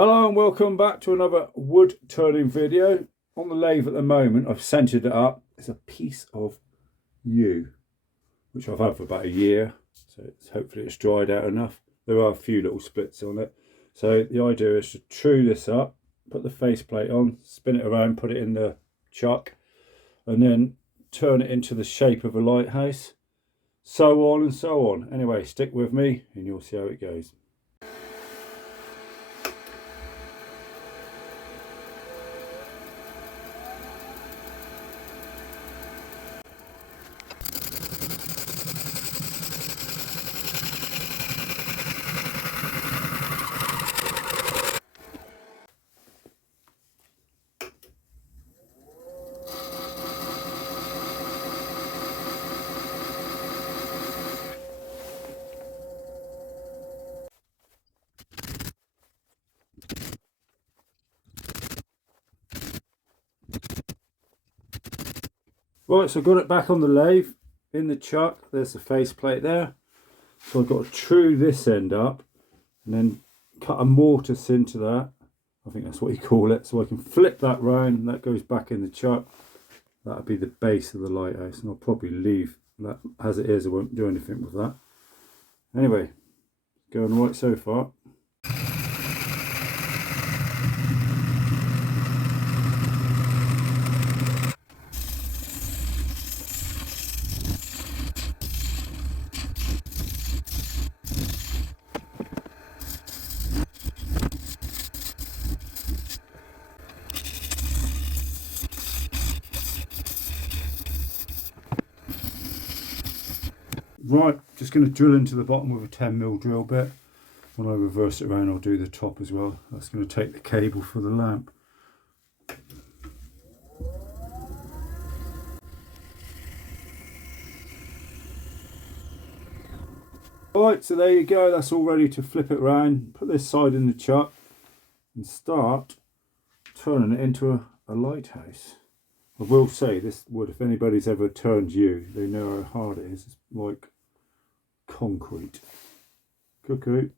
Hello and welcome back to another wood turning video. On the lathe at the moment, I've centered it up. It's a piece of yew, which I've had for about a year, so hopefully it's dried out enough. There are a few little splits on it. So the idea is to true this up, put the faceplate on, spin it around, put it in the chuck, and then turn it into the shape of a lighthouse. So on and so on. Anyway, stick with me and you'll see how it goes. Right, so I've got it back on the lathe in the chuck. There's the faceplate there. So I've got to true this end up and then cut a mortise into that. I think that's what you call it. So I can flip that round and that goes back in the chuck. That'll be the base of the lighthouse, and I'll probably leave that as it is. I won't do anything with that. Anyway, going right so far. Right, just going to drill into the bottom with a 10mm drill bit. When I reverse it around, I'll do the top as well. That's going to take the cable for the lamp. Right, so there you go. That's all ready to flip it around. Put this side in the chuck and start turning it into a lighthouse. I will say this wood, if anybody's ever turned yew, they know how hard it is. It's like concrete. Cuckoo.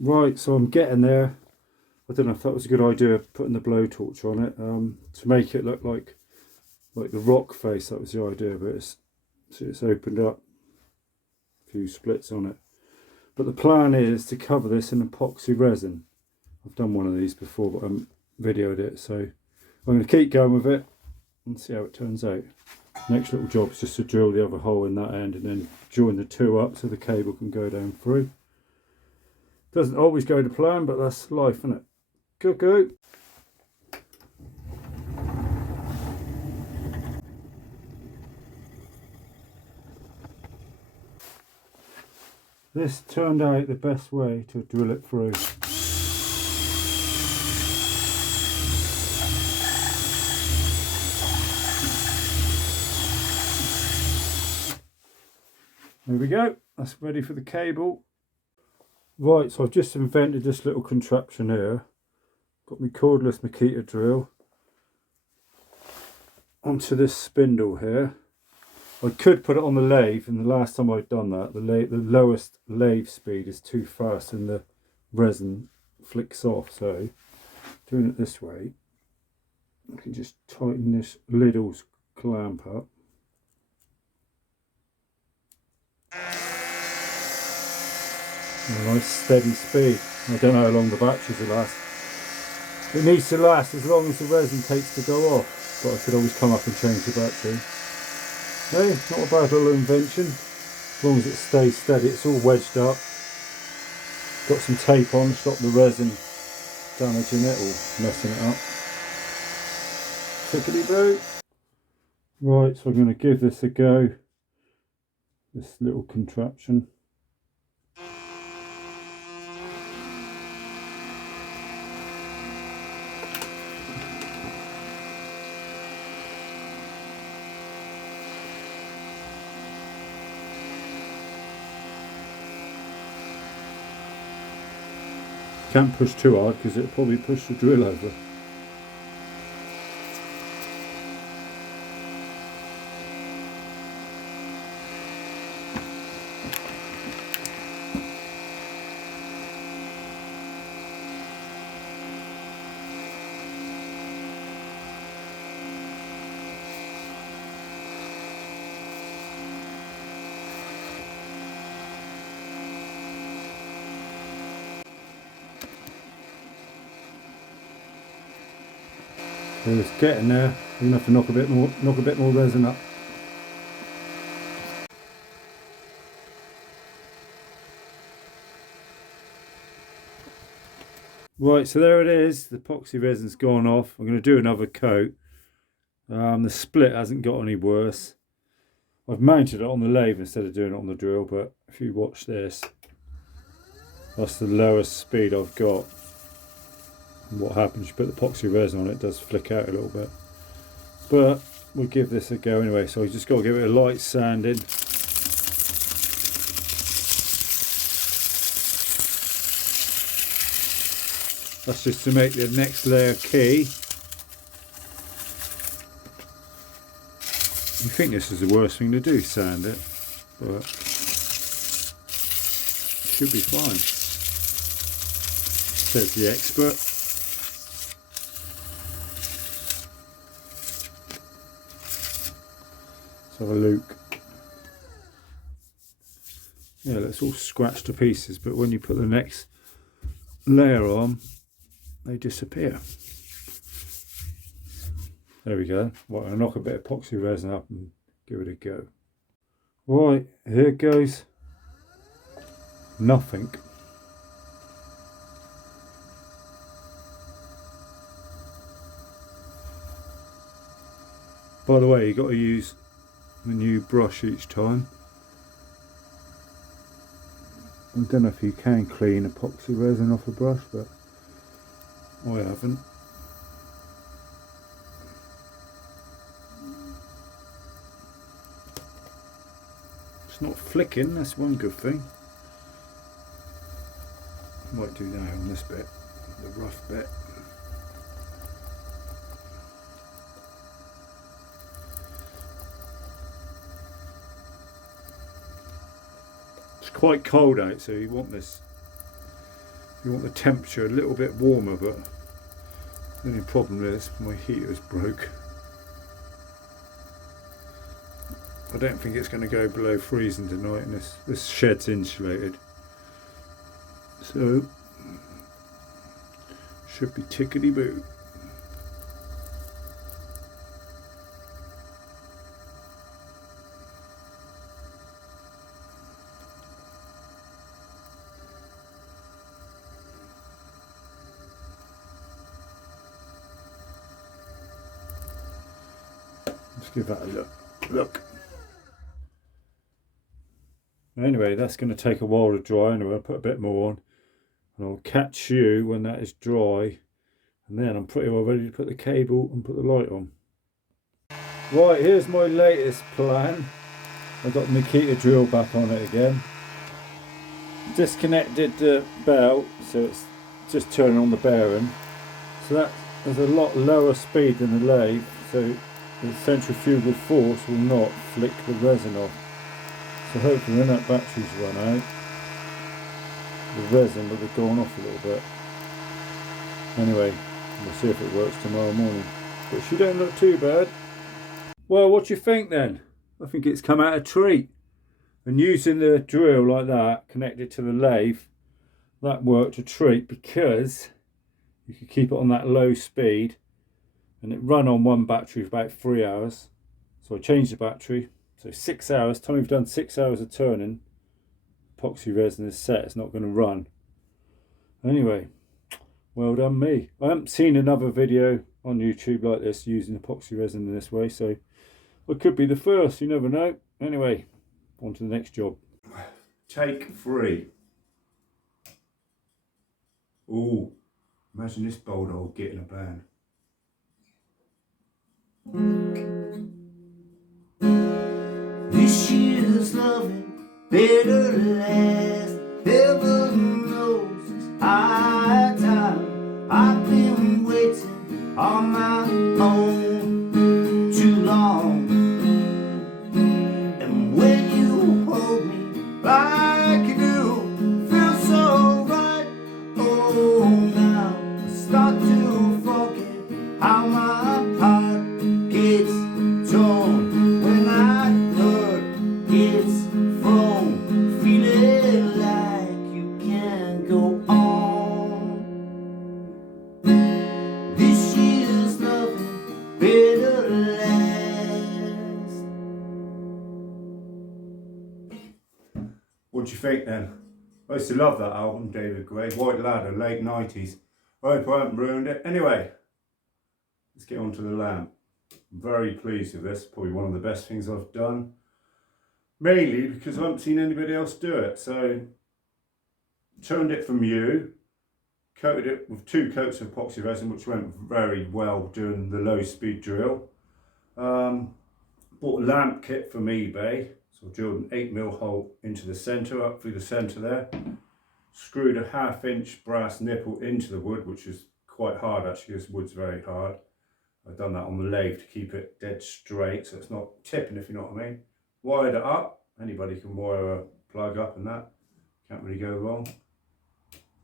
Right, so I'm getting there. I don't know if that was a good idea, putting the blowtorch on it to make it look like the rock face. That was the idea, but it's opened up a few splits on it. But the plan is to cover this in epoxy resin. I've done one of these before, but I haven't videoed it, so I'm going to keep going with it and see how it turns out. Next little job is just to drill the other hole in that end and then join the two up so the cable can go down through. Doesn't always go to plan, but that's life, isn't it? Cuckoo. This turned out the best way to drill it through. There we go, that's ready for the cable. Right, so I've just invented this little contraption here. Got my cordless Makita drill onto this spindle here. I could put it on the lathe, and the last time I've done that, the lowest lathe speed is too fast and the resin flicks off. So doing it this way, I can just tighten this Lidl's clamp up. A nice steady speed. I don't know how long the batteries will last. It needs to last as long as the resin takes to go off, but I could always come up and change the battery. Hey, not a bad little invention. As long as it stays steady, it's all wedged up. Got some tape on to stop the resin damaging it or messing it up. Tickety-boo. Right, so I'm going to give this a go. This little contraption. Can't push too hard because it'll probably push the drill over. So it's getting there. You're gonna have to knock a bit more resin up. Right, so there it is. The epoxy resin's gone off. I'm going to do another coat. The split hasn't got any worse. I've mounted it on the lathe instead of doing it on the drill, but if you watch this, that's the lowest speed I've got. And what happens, you put the epoxy resin on it, does flick out a little bit. But we'll give this a go anyway, so you just got to give it a light sanding. That's just to make the next layer key. You think this is the worst thing to do, sand it, but it should be fine, says the expert. Let's have a look. Yeah, that's all scratched to pieces, but when you put the next layer on, they disappear. There we go. Right, I'll knock a bit of epoxy resin up and give it a go. Right, here goes nothing. By the way, you've got to use the new brush each time. I don't know if you can clean epoxy resin off a brush, but I haven't. It's not flicking, that's one good thing. Might do that on this bit, the rough bit. It's quite cold out, so you want this You want the temperature a little bit warmer, but the only problem is my heater's broke. I don't think it's going to go below freezing tonight, and this shed's insulated, so should be tickety boo. Let's give that a look. Anyway, that's going to take a while to dry. Anyway, I'll put a bit more on, and I'll catch you when that is dry, and then I'm pretty well ready to put the cable and put the light on. Right, here's my latest plan. I've got the Makita drill back on it again. Disconnected the belt, so it's just turning on the bearing. So that is a lot lower speed than the lathe, so the centrifugal force will not flick the resin off. So hopefully when that battery's run out, the resin will have gone off a little bit. Anyway, we'll see if it works tomorrow morning. But she don't look too bad. Well, what do you think then? I think it's come out a treat. And using the drill like that, connected to the lathe, that worked a treat, because you could keep it on that low speed, and it ran on one battery for about 3 hours. So I changed the battery. So 6 hours, time we've done 6 hours of turning, epoxy resin is set, it's not going to run. Anyway, well done me. I haven't seen another video on YouTube like this using epoxy resin in this way, so I could be the first, you never know. Anyway, on to the next job. Take 3. Ooh, imagine this bold old git in a band. This year's loving better last. Heaven knows it's high time. I've been waiting on my own too long. And when you hold me like you do, feels so right. Oh, now I start to forget how my heart gets torn when I it's from feeling like you can't go on. This year's nothing better last. What do you think then? I used to love that album, David Gray, White Ladder, late 90s. I hope I haven't ruined it. Anyway, let's get on to the lamp. I'm very pleased with this, probably one of the best things I've done. Mainly because I haven't seen anybody else do it. So, turned it from you, coated it with 2 coats of epoxy resin, which went very well doing the low speed drill. Bought a lamp kit from eBay. So I drilled an 8mm hole into the centre, up through the centre there. Screwed a 1/2 inch brass nipple into the wood, which is quite hard actually, this wood's very hard. I've done that on the lathe to keep it dead straight, so it's not tipping, if you know what I mean. Wired it up. Anybody can wire a plug up and that. Can't really go wrong.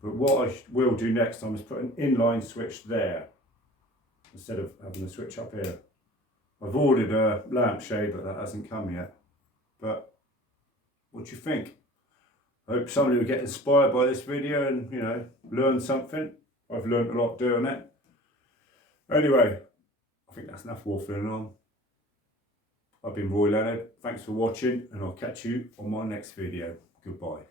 But what I will do next time is put an inline switch there, instead of having the switch up here. I've ordered a lampshade, but that hasn't come yet. But what do you think? I hope somebody will get inspired by this video and, you know, learn something. I've learned a lot doing it. Anyway, I think that's enough waffling on. I've been Roy Leonard. Thanks for watching, and I'll catch you on my next video. Goodbye.